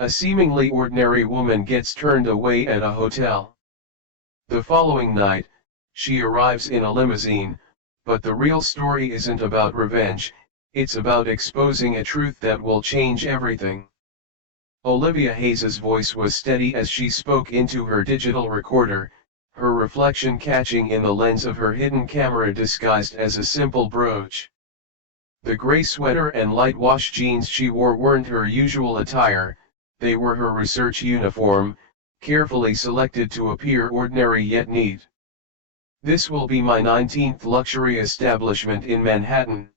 A seemingly ordinary woman gets turned away at a hotel. The following night, she arrives in a limousine, but the real story isn't about revenge, it's about exposing a truth that will change everything. Olivia Hayes's voice was steady as she spoke into her digital recorder, her reflection catching in the lens of her hidden camera disguised as a simple brooch. The gray sweater and light wash jeans she wore weren't her usual attire, they were her research uniform, carefully selected to appear ordinary yet neat. This will be my 19th luxury establishment in Manhattan.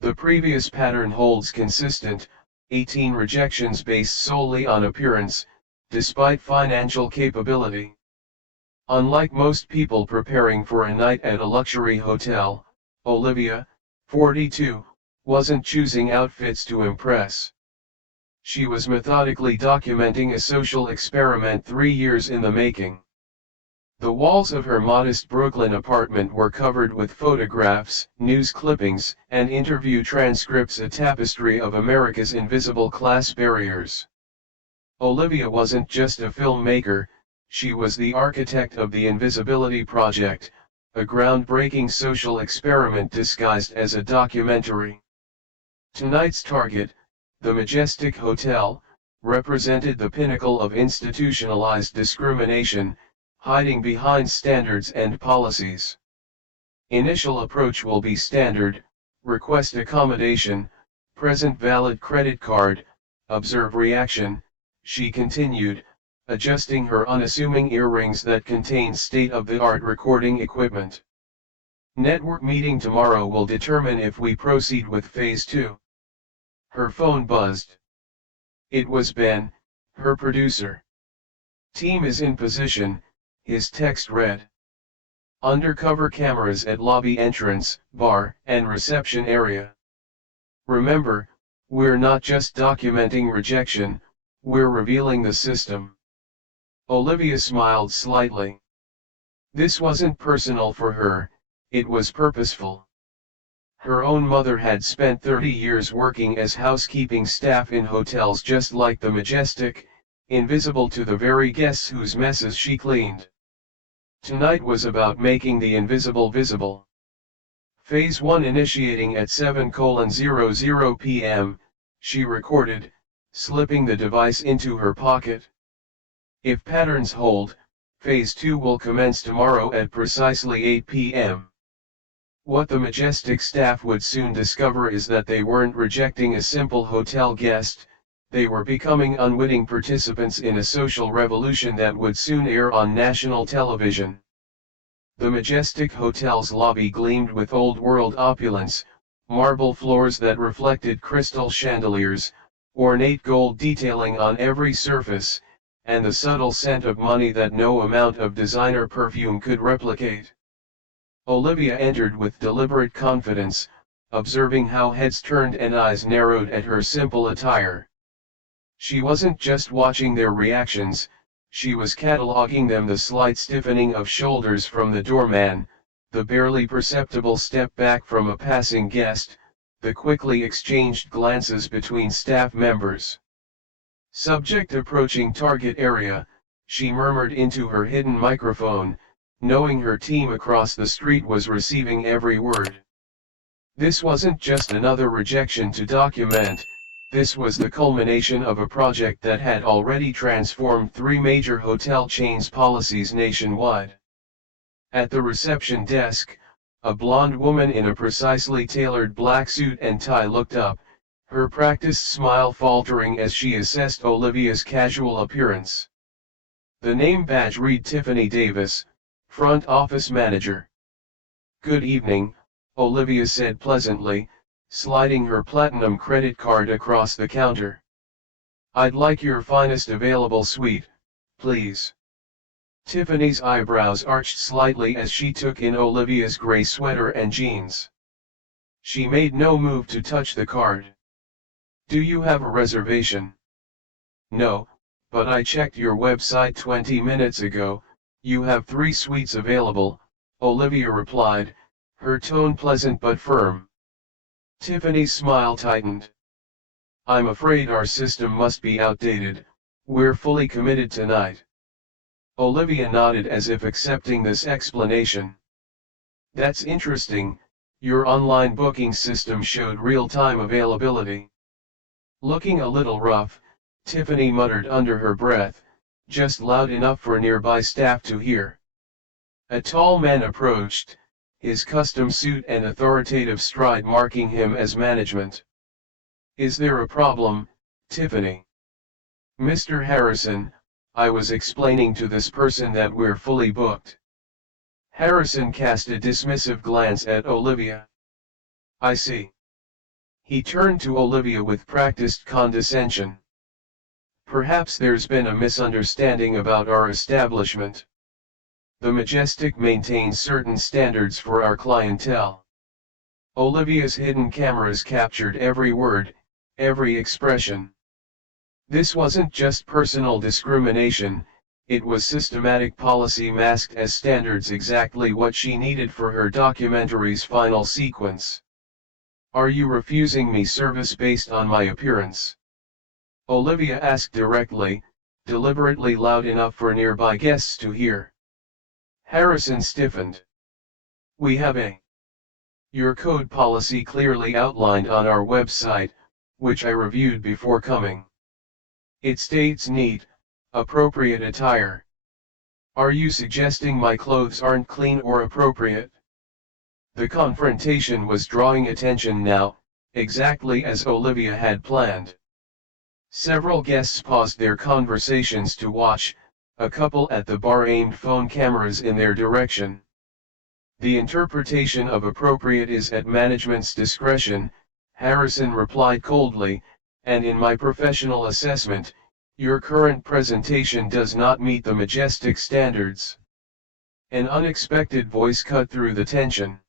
The previous pattern holds consistent, 18 rejections based solely on appearance, despite financial capability. Unlike most people preparing for a night at a luxury hotel, Olivia, 42, wasn't choosing outfits to impress. She was methodically documenting a social experiment 3 years in the making. The walls of her modest Brooklyn apartment were covered with photographs, news clippings, and interview transcripts, a tapestry of America's invisible class barriers. Olivia wasn't just a filmmaker, she was the architect of the Invisibility Project, a groundbreaking social experiment disguised as a documentary. Tonight's target, the Majestic Hotel, represented the pinnacle of institutionalized discrimination, hiding behind standards and policies. Initial approach will be standard: request accommodation, present valid credit card, observe reaction, she continued, adjusting her unassuming earrings that contained state-of-the-art recording equipment. Network meeting tomorrow will determine if we proceed with Phase 2. Her phone buzzed. It was Ben, her producer. Team is in position, his text read. Undercover cameras at lobby entrance, bar, and reception area. Remember, we're not just documenting rejection, we're revealing the system. Olivia smiled slightly. This wasn't personal for her, it was purposeful. Her own mother had spent 30 years working as housekeeping staff in hotels just like the Majestic, invisible to the very guests whose messes she cleaned. Tonight was about making the invisible visible. Phase 1 initiating at 7:00 p.m., she recorded, slipping the device into her pocket. If patterns hold, Phase 2 will commence tomorrow at precisely 8 p.m. What the Majestic staff would soon discover is that they weren't rejecting a simple hotel guest, they were becoming unwitting participants in a social revolution that would soon air on national television. The Majestic Hotel's lobby gleamed with old-world opulence, marble floors that reflected crystal chandeliers, ornate gold detailing on every surface, and the subtle scent of money that no amount of designer perfume could replicate. Olivia entered with deliberate confidence, observing how heads turned and eyes narrowed at her simple attire. She wasn't just watching their reactions, she was cataloging them: the slight stiffening of shoulders from the doorman, the barely perceptible step back from a passing guest, the quickly exchanged glances between staff members. Subject approaching target area, she murmured into her hidden microphone, knowing her team across the street was receiving every word. This wasn't just another rejection to document, this was the culmination of a project that had already transformed 3 major hotel chains' policies nationwide. At the reception desk, a blonde woman in a precisely tailored black suit and tie looked up, her practiced smile faltering as she assessed Olivia's casual appearance. The name badge read Tiffany Davis, front office manager. "Good evening," Olivia said pleasantly, sliding her platinum credit card across the counter. "I'd like your finest available suite, please." Tiffany's eyebrows arched slightly as she took in Olivia's gray sweater and jeans. She made no move to touch the card. "Do you have a reservation?" "No, but I checked your website 20 minutes ago, you have 3 suites available," Olivia replied, her tone pleasant but firm. Tiffany's smile tightened. I'm afraid our system must be outdated, we're fully committed tonight. Olivia nodded as if accepting this explanation. That's interesting, your online booking system showed real-time availability. Looking a little rough, Tiffany muttered under her breath, just loud enough for nearby staff to hear. A tall man approached, his custom suit and authoritative stride marking him as management. Is there a problem, Tiffany? Mr. Harrison, I was explaining to this person that we're fully booked. Harrison cast a dismissive glance at Olivia. I see. He turned to Olivia with practiced condescension. Perhaps there's been a misunderstanding about our establishment. The Majestic maintains certain standards for our clientele. Olivia's hidden cameras captured every word, every expression. This wasn't just personal discrimination, it was systematic policy masked as standards, exactly what she needed for her documentary's final sequence. Are you refusing me service based on my appearance? Olivia asked directly, deliberately loud enough for nearby guests to hear. Harrison stiffened. We have your code policy clearly outlined on our website, which I reviewed before coming. It states neat, appropriate attire. Are you suggesting my clothes aren't clean or appropriate? The confrontation was drawing attention now, exactly as Olivia had planned. Several guests paused their conversations to watch, a couple at the bar aimed phone cameras in their direction. The interpretation of appropriate is at management's discretion, Harrison replied coldly, and in my professional assessment, your current presentation does not meet the Majestic standards. An unexpected voice cut through the tension.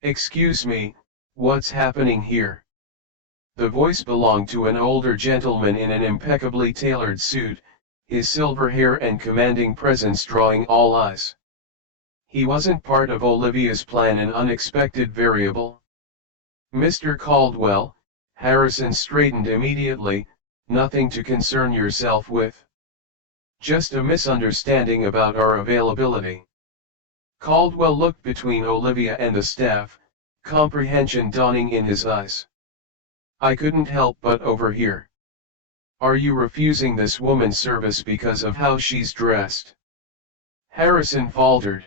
Excuse me, what's happening here? The voice belonged to an older gentleman in an impeccably tailored suit, his silver hair and commanding presence drawing all eyes. He wasn't part of Olivia's plan, an unexpected variable. Mr. Caldwell, Harrison straightened immediately, nothing to concern yourself with. Just a misunderstanding about our availability. Caldwell looked between Olivia and the staff, comprehension dawning in his eyes. I couldn't help but overhear. Are you refusing this woman service because of how she's dressed? Harrison faltered.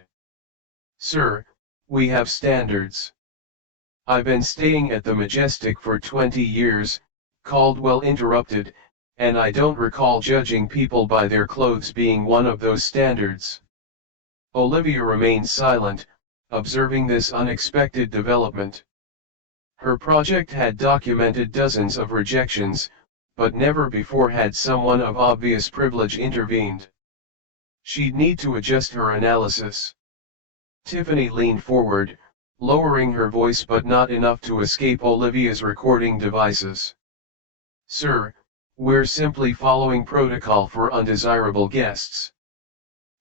Sir, we have standards. I've been staying at the Majestic for 20 years, Caldwell interrupted, and I don't recall judging people by their clothes being one of those standards. Olivia remained silent, observing this unexpected development. Her project had documented dozens of rejections, but never before had someone of obvious privilege intervened. She'd need to adjust her analysis. Tiffany leaned forward, lowering her voice but not enough to escape Olivia's recording devices. Sir, we're simply following protocol for undesirable guests.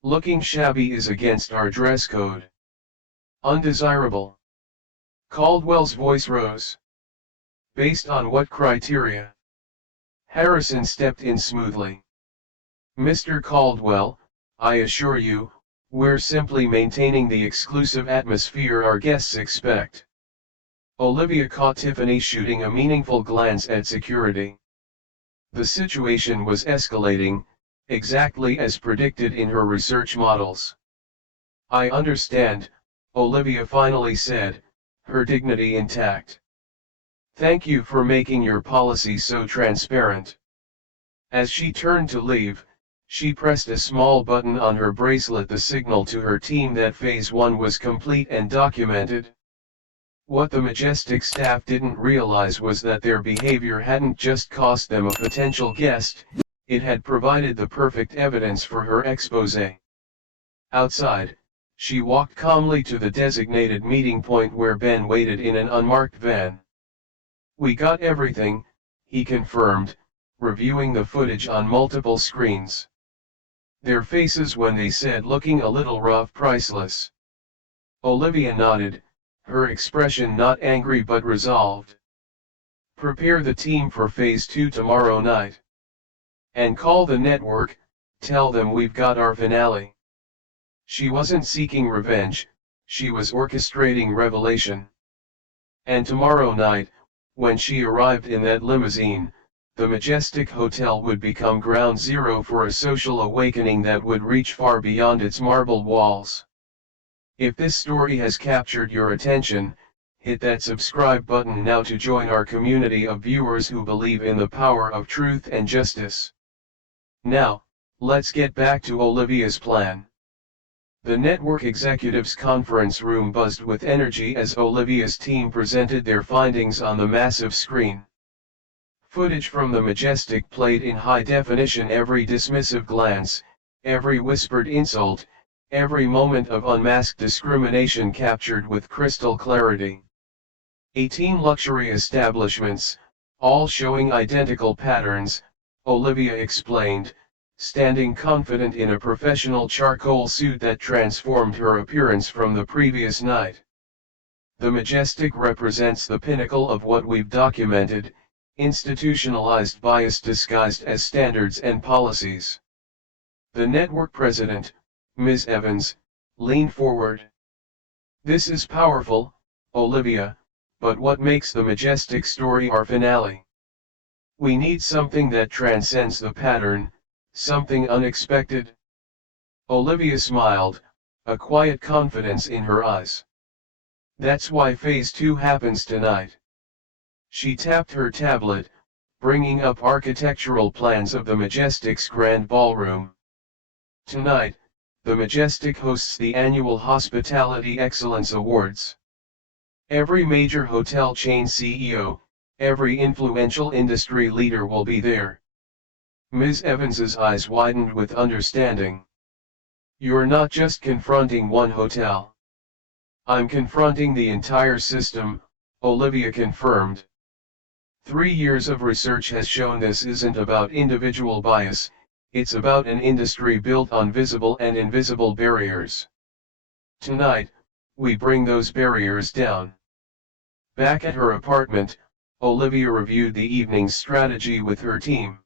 Looking shabby is against our dress code. Undesirable. Caldwell's voice rose. Based on what criteria? Harrison stepped in smoothly. Mr. Caldwell, I assure you, we're simply maintaining the exclusive atmosphere our guests expect. Olivia caught Tiffany shooting a meaningful glance at security. The situation was escalating, exactly as predicted in her research models. I understand, Olivia finally said, her dignity intact. Thank you for making your policy so transparent. As she turned to leave, she pressed a small button on her bracelet, the signal to her team that Phase 1 was complete and documented. What the Majestic staff didn't realize was that their behavior hadn't just cost them a potential guest, it had provided the perfect evidence for her exposé. Outside, she walked calmly to the designated meeting point where Ben waited in an unmarked van. We got everything, he confirmed, reviewing the footage on multiple screens. Their faces when they said looking a little rough, priceless. Olivia nodded, her expression not angry but resolved. Prepare the team for phase 2 tomorrow night. And call the network, tell them we've got our finale. She wasn't seeking revenge, she was orchestrating revelation. And tomorrow night, when she arrived in that limousine, the majestic hotel would become ground zero for a social awakening that would reach far beyond its marble walls. If this story has captured your attention, hit that subscribe button now to join our community of viewers who believe in the power of truth and justice. Now, let's get back to Olivia's plan. The network executives' conference room buzzed with energy as Olivia's team presented their findings on the massive screen. Footage from the Majestic played in high definition, every dismissive glance, every whispered insult, every moment of unmasked discrimination captured with crystal clarity. 18 luxury establishments, all showing identical patterns, Olivia explained, standing confident in a professional charcoal suit that transformed her appearance from the previous night. The Majestic represents the pinnacle of what we've documented, institutionalized bias disguised as standards and policies. The network president, Ms. Evans, leaned forward. This is powerful, Olivia, but what makes the Majestic story our finale? We need something that transcends the pattern, something unexpected. Olivia smiled, a quiet confidence in her eyes. That's why phase 2 happens tonight. She tapped her tablet, bringing up architectural plans of the Majestic's grand ballroom. Tonight, the Majestic hosts the annual Hospitality Excellence Awards. Every major hotel chain CEO, every influential industry leader will be there. Ms. Evans's eyes widened with understanding. You're not just confronting one hotel. I'm confronting the entire system, Olivia confirmed. 3 years of research has shown this isn't about individual bias, it's about an industry built on visible and invisible barriers. Tonight, we bring those barriers down. Back at her apartment, Olivia reviewed the evening's strategy with her team.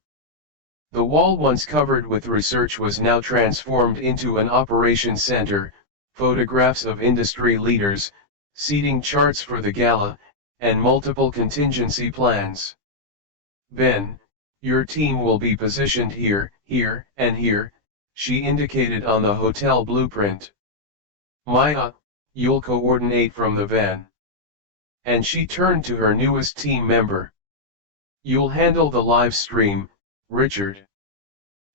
The wall once covered with research was now transformed into an operations center, photographs of industry leaders, seating charts for the gala, and multiple contingency plans. Ben, your team will be positioned here, here, and here, she indicated on the hotel blueprint. Maya, you'll coordinate from the van. And she turned to her newest team member. You'll handle the live stream, Richard.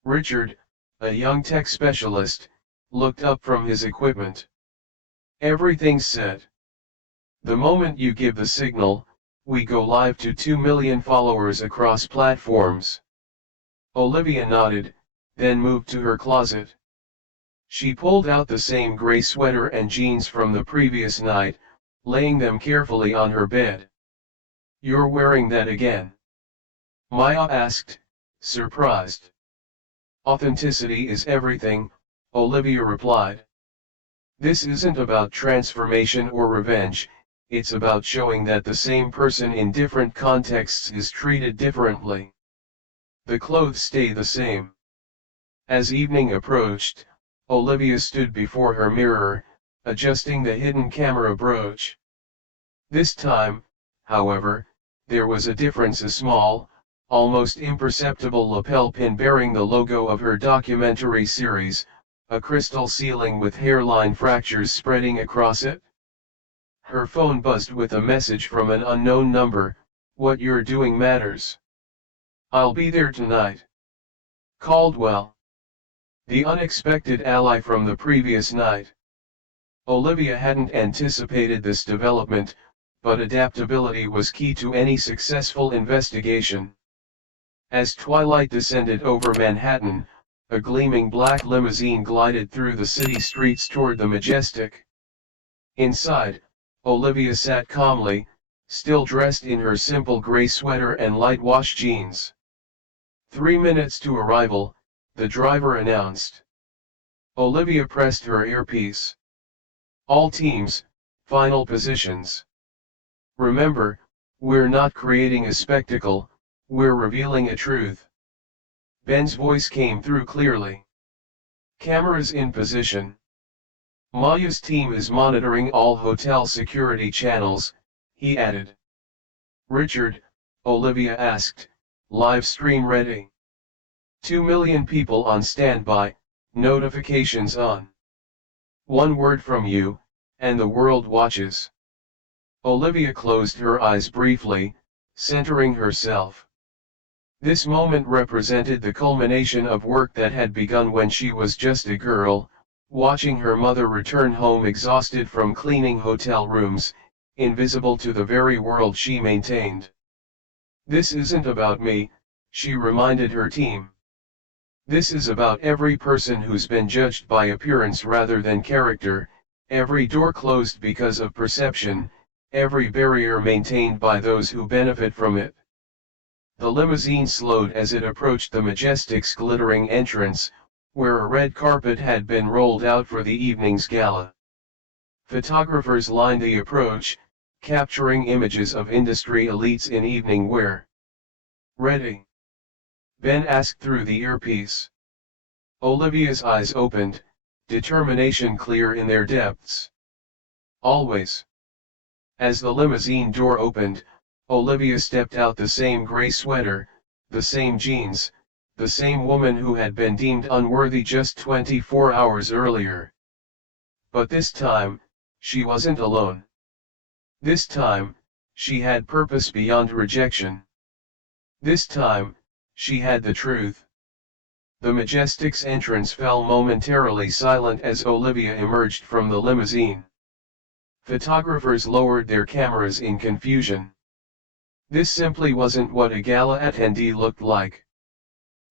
Richard, a young tech specialist, looked up from his equipment. Everything's set. The moment you give the signal, we go live to 2 million followers across platforms. Olivia nodded, then moved to her closet. She pulled out the same gray sweater and jeans from the previous night, laying them carefully on her bed. You're wearing that again? Maya asked, surprised. Authenticity is everything, Olivia replied. This isn't about transformation or revenge, it's about showing that the same person in different contexts is treated differently. The clothes stay the same. As evening approached, Olivia stood before her mirror, adjusting the hidden camera brooch. This time, however, there was a difference: a small, almost imperceptible lapel pin bearing the logo of her documentary series, a crystal ceiling with hairline fractures spreading across it. Her phone buzzed with a message from an unknown number. What you're doing matters. I'll be there tonight. Caldwell. The unexpected ally from the previous night. Olivia hadn't anticipated this development, but adaptability was key to any successful investigation. As twilight descended over Manhattan, a gleaming black limousine glided through the city streets toward the Majestic. Inside, Olivia sat calmly, still dressed in her simple gray sweater and light wash jeans. 3 minutes to arrival, the driver announced. Olivia pressed her earpiece. All teams, final positions. Remember, We're not creating a spectacle, we're revealing a truth. Ben's voice came through clearly. Cameras in position. Maya's team is monitoring all hotel security channels, he added. Richard, Olivia asked, live stream ready. 2 million people on standby, notifications on. One word from you, and the world watches. Olivia closed her eyes briefly, centering herself. This moment represented the culmination of work that had begun when she was just a girl, watching her mother return home exhausted from cleaning hotel rooms, invisible to the very world she maintained. This isn't about me, she reminded her team. This is about every person who's been judged by appearance rather than character, every door closed because of perception, every barrier maintained by those who benefit from it. The limousine slowed as it approached the Majestic's glittering entrance, where a red carpet had been rolled out for the evening's gala. Photographers lined the approach, capturing images of industry elites in evening wear. Ready? Ben asked through the earpiece. Olivia's eyes opened, determination clear in their depths. Always. As the limousine door opened, Olivia stepped out, the same gray sweater, the same jeans, the same woman who had been deemed unworthy just 24 hours earlier. But this time, she wasn't alone. This time, she had purpose beyond rejection. This time, she had the truth. The Majestic's entrance fell momentarily silent as Olivia emerged from the limousine. Photographers lowered their cameras in confusion. This simply wasn't what a gala attendee looked like.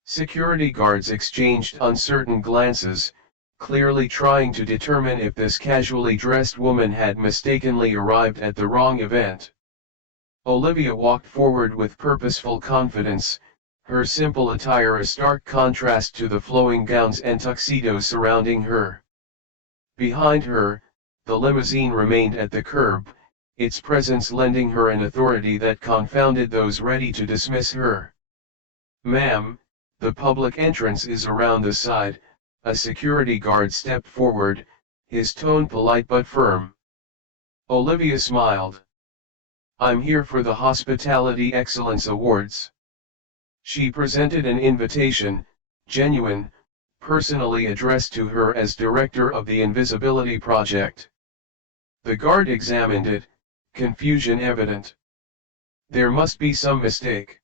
Security guards exchanged uncertain glances, clearly trying to determine if this casually dressed woman had mistakenly arrived at the wrong event. Olivia walked forward with purposeful confidence, her simple attire a stark contrast to the flowing gowns and tuxedos surrounding her. Behind her, the limousine remained at the curb, its presence lending her an authority that confounded those ready to dismiss her. "Ma'am, the public entrance is around the side," a security guard stepped forward, his tone polite but firm. Olivia smiled. "I'm here for the Hospitality Excellence Awards." She presented an invitation, genuine, personally addressed to her as director of the Invisibility Project. The guard examined it, confusion evident. "There must be some mistake."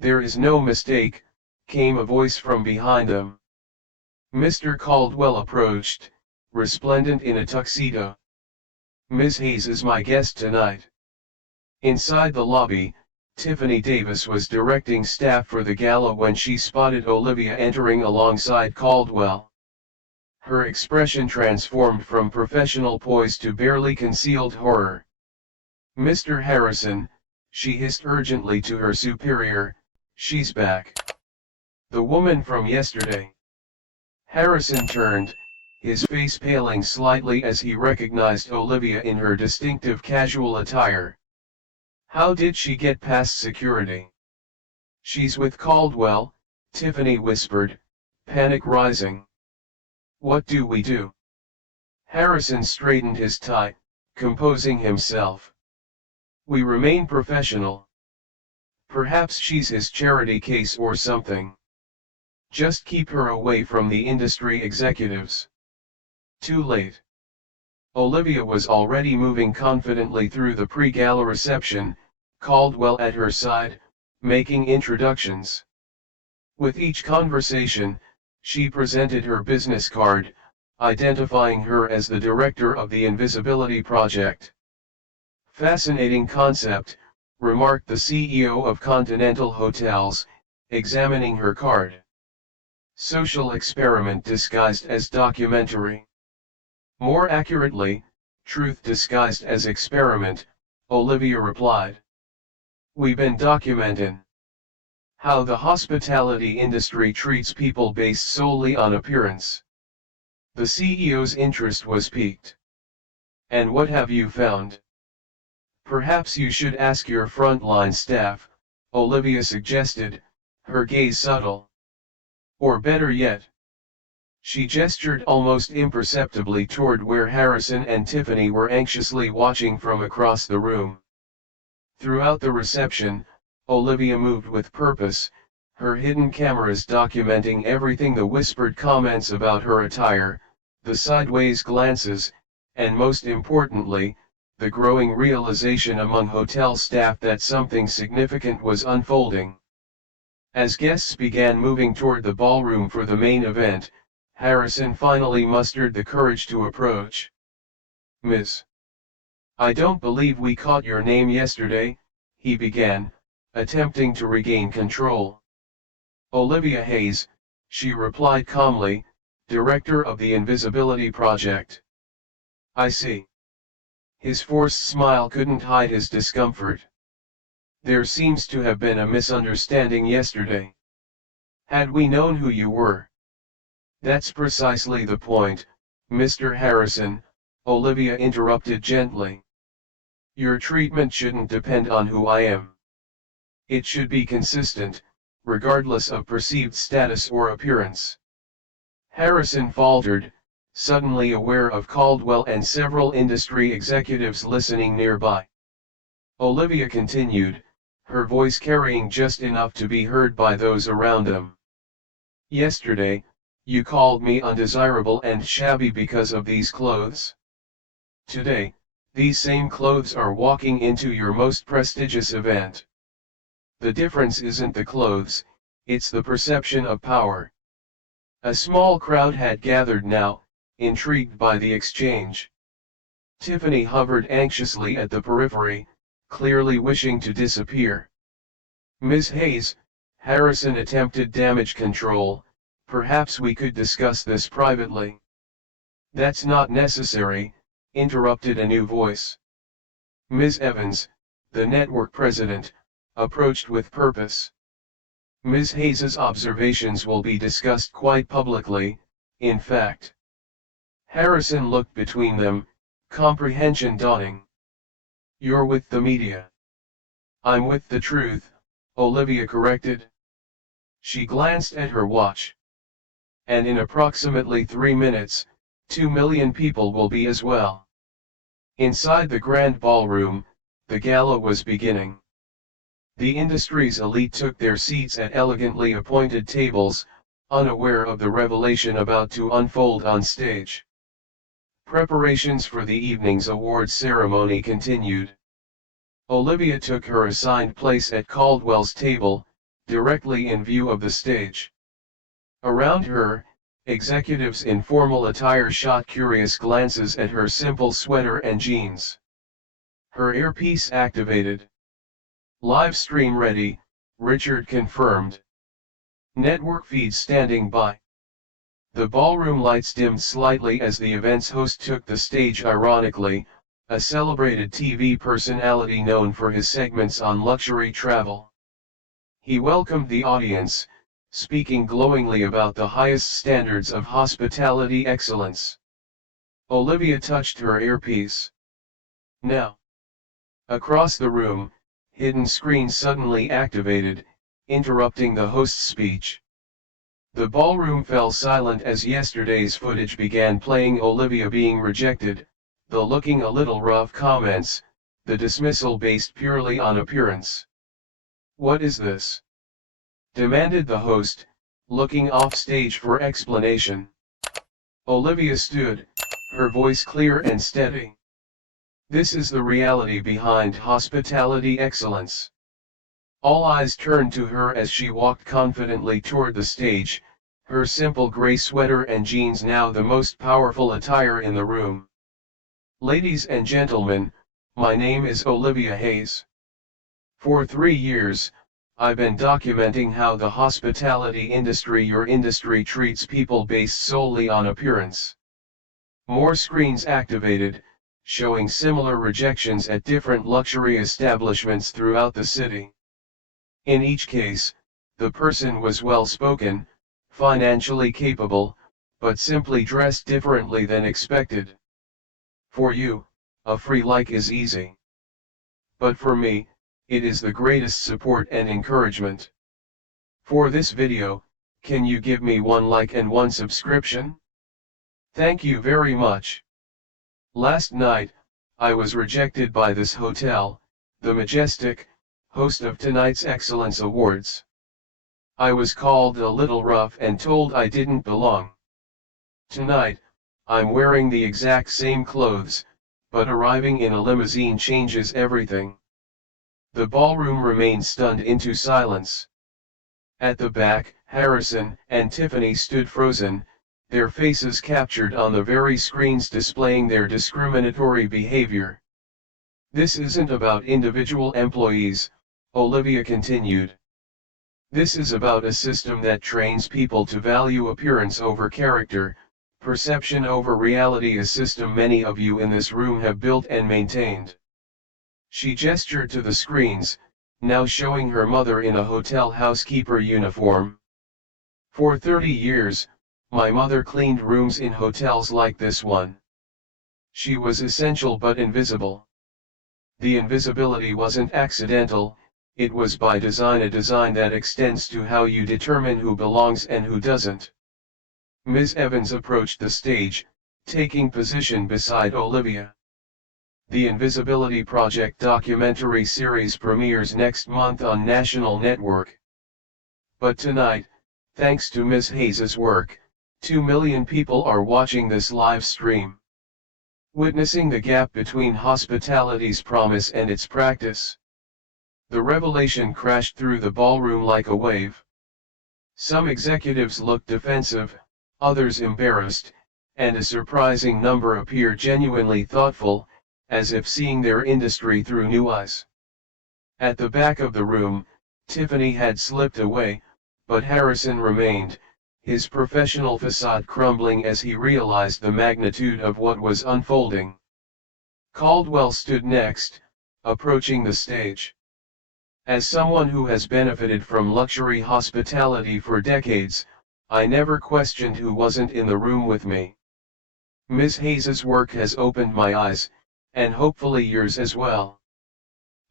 "There is no mistake," came a voice from behind them. Mr. Caldwell approached, resplendent in a tuxedo. "Ms. Hayes is my guest tonight." Inside the lobby, Tiffany Davis was directing staff for the gala when she spotted Olivia entering alongside Caldwell. Her expression transformed from professional poise to barely concealed horror. "Mr. Harrison," she hissed urgently to her superior, "she's back. The woman from yesterday." Harrison turned, his face paling slightly as he recognized Olivia in her distinctive casual attire. "How did she get past security?" "She's with Caldwell," Tiffany whispered, panic rising. "What do we do?" Harrison straightened his tie, composing himself. "We remain professional. Perhaps she's his charity case or something. Just keep her away from the industry executives." Too late. Olivia was already moving confidently through the pre-gala reception, Caldwell at her side, making introductions. With each conversation, she presented her business card, identifying her as the director of the Invisibility Project. "Fascinating concept," remarked the CEO of Continental Hotels, examining her card. "Social experiment disguised as documentary." "More accurately, truth disguised as experiment," Olivia replied. "We been documentin' how the hospitality industry treats people based solely on appearance." The CEO's interest was piqued. "And what have you found?" Perhaps you should ask your frontline staff, Olivia suggested, her gaze subtle. Or better yet. She gestured almost imperceptibly toward where Harrison and Tiffany were anxiously watching from across the room. Throughout the reception, Olivia moved with purpose, her hidden cameras documenting everything: the whispered comments about her attire, the sideways glances, and most importantly, the growing realization among hotel staff that something significant was unfolding. As guests began moving toward the ballroom for the main event, Harrison finally mustered the courage to approach. "Miss, I don't believe we caught your name yesterday," he began, attempting to regain control. "Olivia Hayes," she replied calmly, "director of the Invisibility Project." "I see." His forced smile couldn't hide his discomfort. "There seems to have been a misunderstanding yesterday. Had we known who you were—" "That's precisely the point, Mr. Harrison," Olivia interrupted gently. "Your treatment shouldn't depend on who I am. It should be consistent, regardless of perceived status or appearance." Harrison faltered, suddenly aware of Caldwell and several industry executives listening nearby. Olivia continued, her voice carrying just enough to be heard by those around them. "Yesterday, you called me undesirable and shabby because of these clothes. Today, these same clothes are walking into your most prestigious event. The difference isn't the clothes, it's the perception of power." A small crowd had gathered now, intrigued by the exchange. Tiffany hovered anxiously at the periphery, clearly wishing to disappear. "Miss Hayes," Harrison attempted damage control, "perhaps we could discuss this privately." "That's not necessary," interrupted a new voice. Ms. Evans, the network president, approached with purpose. "Ms. Hayes's observations will be discussed quite publicly, in fact." Harrison looked between them, comprehension dawning. "You're with the media." "I'm with the truth," Olivia corrected. She glanced at her watch. "And in approximately 3 minutes, 2 million people will be as well." Inside the grand ballroom, the gala was beginning. The industry's elite took their seats at elegantly appointed tables, unaware of the revelation about to unfold on stage. Preparations for the evening's awards ceremony continued. Olivia took her assigned place at Caldwell's table, directly in view of the stage. Around her, executives in formal attire shot curious glances at her simple sweater and jeans. Her earpiece activated. "Live stream ready," Richard confirmed. "Network feed standing by." The ballroom lights dimmed slightly as the event's host took the stage. Ironically, a celebrated TV personality known for his segments on luxury travel. He welcomed the audience, speaking glowingly about the highest standards of hospitality excellence. Olivia touched her earpiece. "Now." Across the room, hidden screens suddenly activated, interrupting the host's speech. The ballroom fell silent as yesterday's footage began playing. Olivia being rejected, the looking a little rough comments, the dismissal based purely on appearance. "What is this?" demanded the host, looking off stage for explanation. Olivia stood, her voice clear and steady. "This is the reality behind hospitality excellence." All eyes turned to her as she walked confidently toward the stage, her simple gray sweater and jeans now the most powerful attire in the room. "Ladies and gentlemen, my name is Olivia Hayes. For 3 years, I've been documenting how the hospitality industry, your industry, treats people based solely on appearance." More screens activated, showing similar rejections at different luxury establishments throughout the city. In each case, the person was well-spoken, financially capable, but simply dressed differently than expected. "For you, a free like is easy. but for me, it is the greatest support and encouragement. For this video, can you give me 1 like and 1 subscription? Thank you very much. Last night, I was rejected by this hotel, the Majestic, host of tonight's Excellence Awards. I was called a little rough and told I didn't belong. Tonight, I'm wearing the exact same clothes, but arriving in a limousine changes everything. The ballroom remained stunned into silence. At the back, Harrison and Tiffany stood frozen, their faces captured on the very screens displaying their discriminatory behavior. This isn't about individual employees, Olivia continued. This is about a system that trains people to value appearance over character, perception over reality, a system many of you in this room have built and maintained. She gestured to the screens, now showing her mother in a hotel housekeeper uniform. For 30 years, my mother cleaned rooms in hotels like this one. She was essential but invisible. The invisibility wasn't accidental, it was by design, a design that extends to how you determine who belongs and who doesn't. Ms. Evans approached the stage, taking position beside Olivia. The Invisibility Project documentary series premieres next month on National Network. But tonight, thanks to Ms. Hayes' work, 2 million people are watching this live stream. Witnessing the gap between hospitality's promise and its practice. The revelation crashed through the ballroom like a wave. Some executives looked defensive, others embarrassed, and a surprising number appear genuinely thoughtful, as if seeing their industry through new eyes. At the back of the room, Tiffany had slipped away, but Harrison remained, his professional facade crumbling as he realized the magnitude of what was unfolding. Caldwell stood next, approaching the stage. As someone who has benefited from luxury hospitality for decades, I never questioned who wasn't in the room with me. Ms. Hayes' work has opened my eyes, and hopefully yours as well.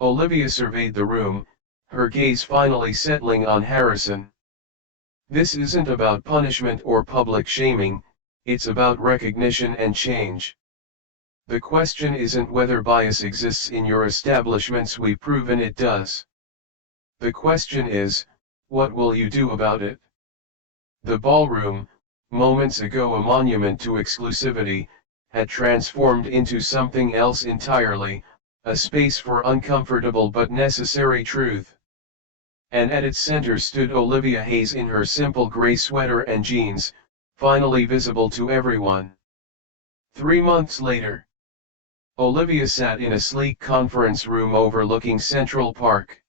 Olivia surveyed the room, her gaze finally settling on Harrison. This isn't about punishment or public shaming, it's about recognition and change. The question isn't whether bias exists in your establishments, we've proven it does. The question is, what will you do about it? The ballroom, moments ago a monument to exclusivity, had transformed into something else entirely, a space for uncomfortable but necessary truth. And at its center stood Olivia Hayes in her simple gray sweater and jeans, finally visible to everyone. 3 months later, Olivia sat in a sleek conference room overlooking Central Park.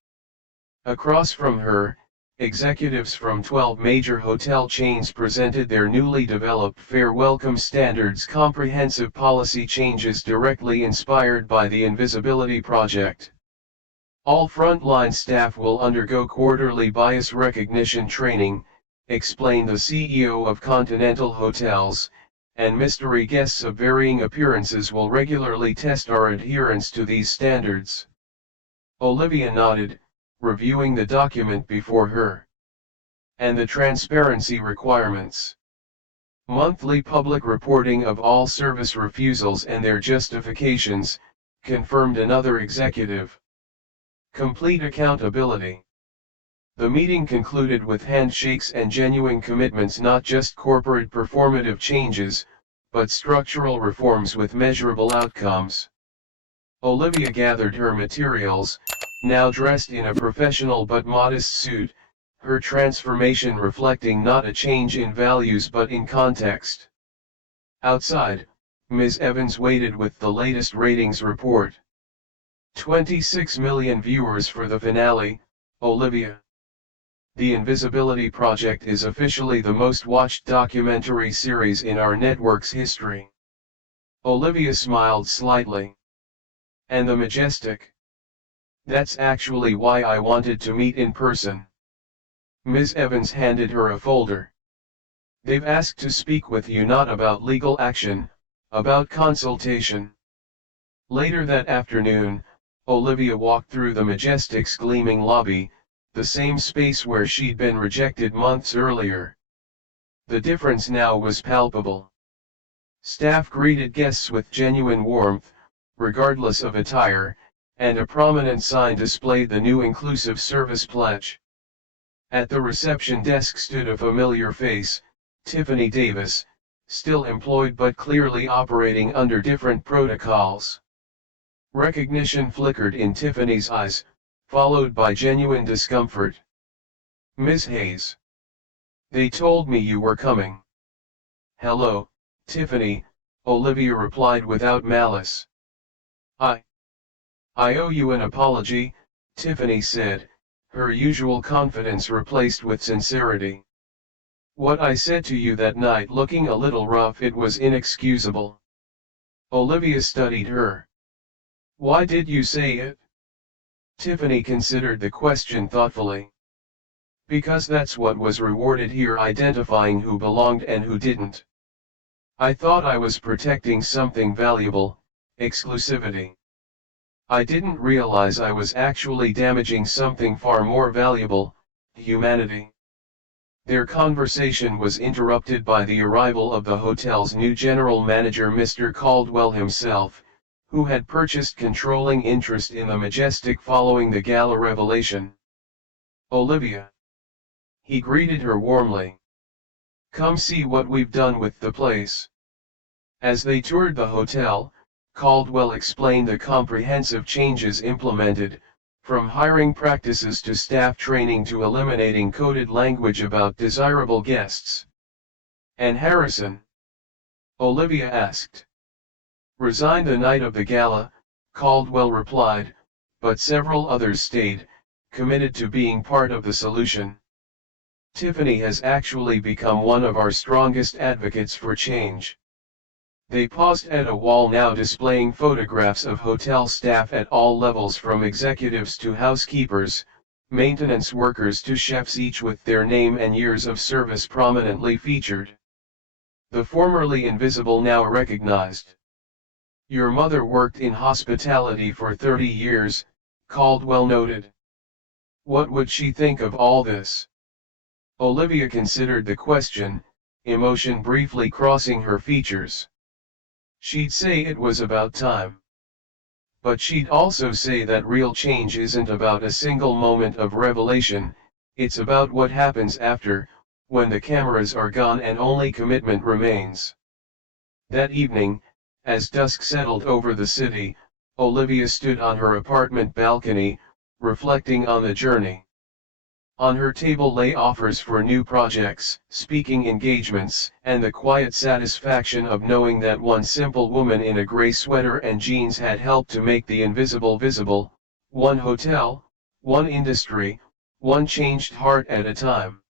Across from her, executives from 12 major hotel chains presented their newly developed Fair Welcome Standards, comprehensive policy changes directly inspired by the Invisibility Project. All frontline staff will undergo quarterly bias recognition training, explained the CEO of Continental Hotels, and mystery guests of varying appearances will regularly test our adherence to these standards. Olivia nodded, reviewing the document before her. And the transparency requirements. Monthly public reporting of all service refusals and their justifications, confirmed another executive. Complete accountability. The meeting concluded with handshakes and genuine commitments, not just corporate performative changes, but structural reforms with measurable outcomes. Olivia gathered her materials, now dressed in a professional but modest suit, her transformation reflecting not a change in values but in context. Outside, Ms. Evans waited with the latest ratings report. 26 million viewers for the finale, Olivia. The Invisibility Project is officially the most watched documentary series in our network's history. Olivia smiled slightly. And the Majestic. That's actually why I wanted to meet in person. Ms. Evans handed her a folder. They've asked to speak with you not about legal action, about consultation. Later that afternoon, Olivia walked through the Majestic's gleaming lobby, the same space where she'd been rejected months earlier. The difference now was palpable. Staff greeted guests with genuine warmth, regardless of attire, and a prominent sign displayed the new inclusive service pledge. At the reception desk stood a familiar face, Tiffany Davis, still employed but clearly operating under different protocols. Recognition flickered in Tiffany's eyes, followed by genuine discomfort. "Miss Hayes. They told me you were coming." "Hello, Tiffany," Olivia replied without malice. I owe you an apology," Tiffany said, her usual confidence replaced with sincerity. "What I said to you that night looking a little rough, it was inexcusable." Olivia studied her. "Why did you say it?" Tiffany considered the question thoughtfully. "Because that's what was rewarded here, identifying who belonged and who didn't. I thought I was protecting something valuable, exclusivity. I didn't realize I was actually damaging something far more valuable, humanity." Their conversation was interrupted by the arrival of the hotel's new general manager, Mr. Caldwell himself, who had purchased controlling interest in the Majestic following the gala revelation. "Olivia." He greeted her warmly. "Come see what we've done with the place." As they toured the hotel, Caldwell explained the comprehensive changes implemented, from hiring practices to staff training to eliminating coded language about desirable guests. "And Harrison?" Olivia asked. "Resigned the night of the gala," Caldwell replied, "but several others stayed, committed to being part of the solution. Tiffany has actually become one of our strongest advocates for change." They paused at a wall now displaying photographs of hotel staff at all levels, from executives to housekeepers, maintenance workers to chefs, each with their name and years of service prominently featured. The formerly invisible now recognized. "Your mother worked in hospitality for 30 years, Caldwell noted. "What would she think of all this?" Olivia considered the question, emotion briefly crossing her features. "She'd say it was about time. But she'd also say that real change isn't about a single moment of revelation, it's about what happens after, when the cameras are gone and only commitment remains." That evening, as dusk settled over the city, Olivia stood on her apartment balcony, reflecting on the journey. On her table lay offers for new projects, speaking engagements, and the quiet satisfaction of knowing that one simple woman in a gray sweater and jeans had helped to make the invisible visible, one hotel, one industry, one changed heart at a time.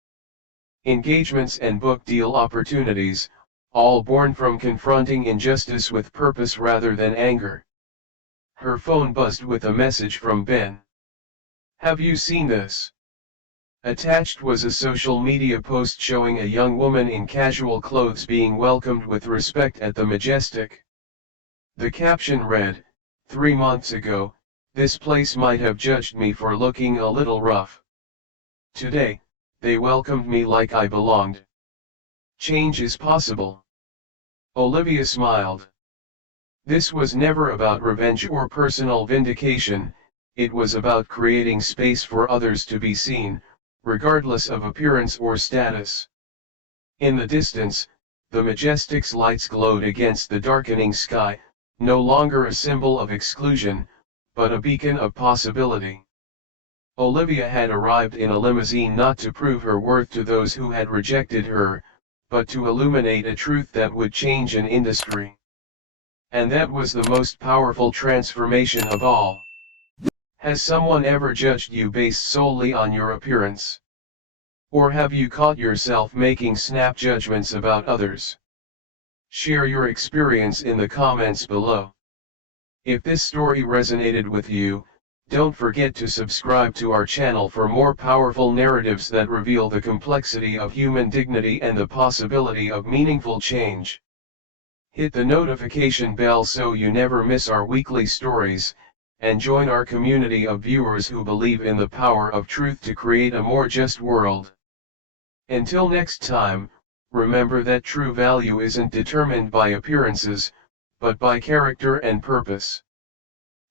Engagements and book deal opportunities, all born from confronting injustice with purpose rather than anger. Her phone buzzed with a message from Ben. "Have you seen this?" Attached was a social media post showing a young woman in casual clothes being welcomed with respect at the Majestic. The caption read, "3 months ago, this place might have judged me for looking a little rough. Today, they welcomed me like I belonged. Change is possible." Olivia smiled. This was never about revenge or personal vindication, it was about creating space for others to be seen, regardless of appearance or status. In the distance, the Majestic's lights glowed against the darkening sky, no longer a symbol of exclusion, but a beacon of possibility. Olivia had arrived in a limousine not to prove her worth to those who had rejected her, but to illuminate a truth that would change an industry. And that was the most powerful transformation of all. Has someone ever judged you based solely on your appearance? Or have you caught yourself making snap judgments about others? Share your experience in the comments below. If this story resonated with you, don't forget to subscribe to our channel for more powerful narratives that reveal the complexity of human dignity and the possibility of meaningful change. Hit the notification bell so you never miss our weekly stories, and join our community of viewers who believe in the power of truth to create a more just world. Until next time, remember that true value isn't determined by appearances, but by character and purpose.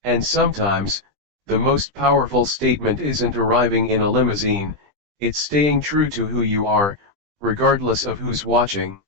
And sometimes, the most powerful statement isn't arriving in a limousine, it's staying true to who you are, regardless of who's watching.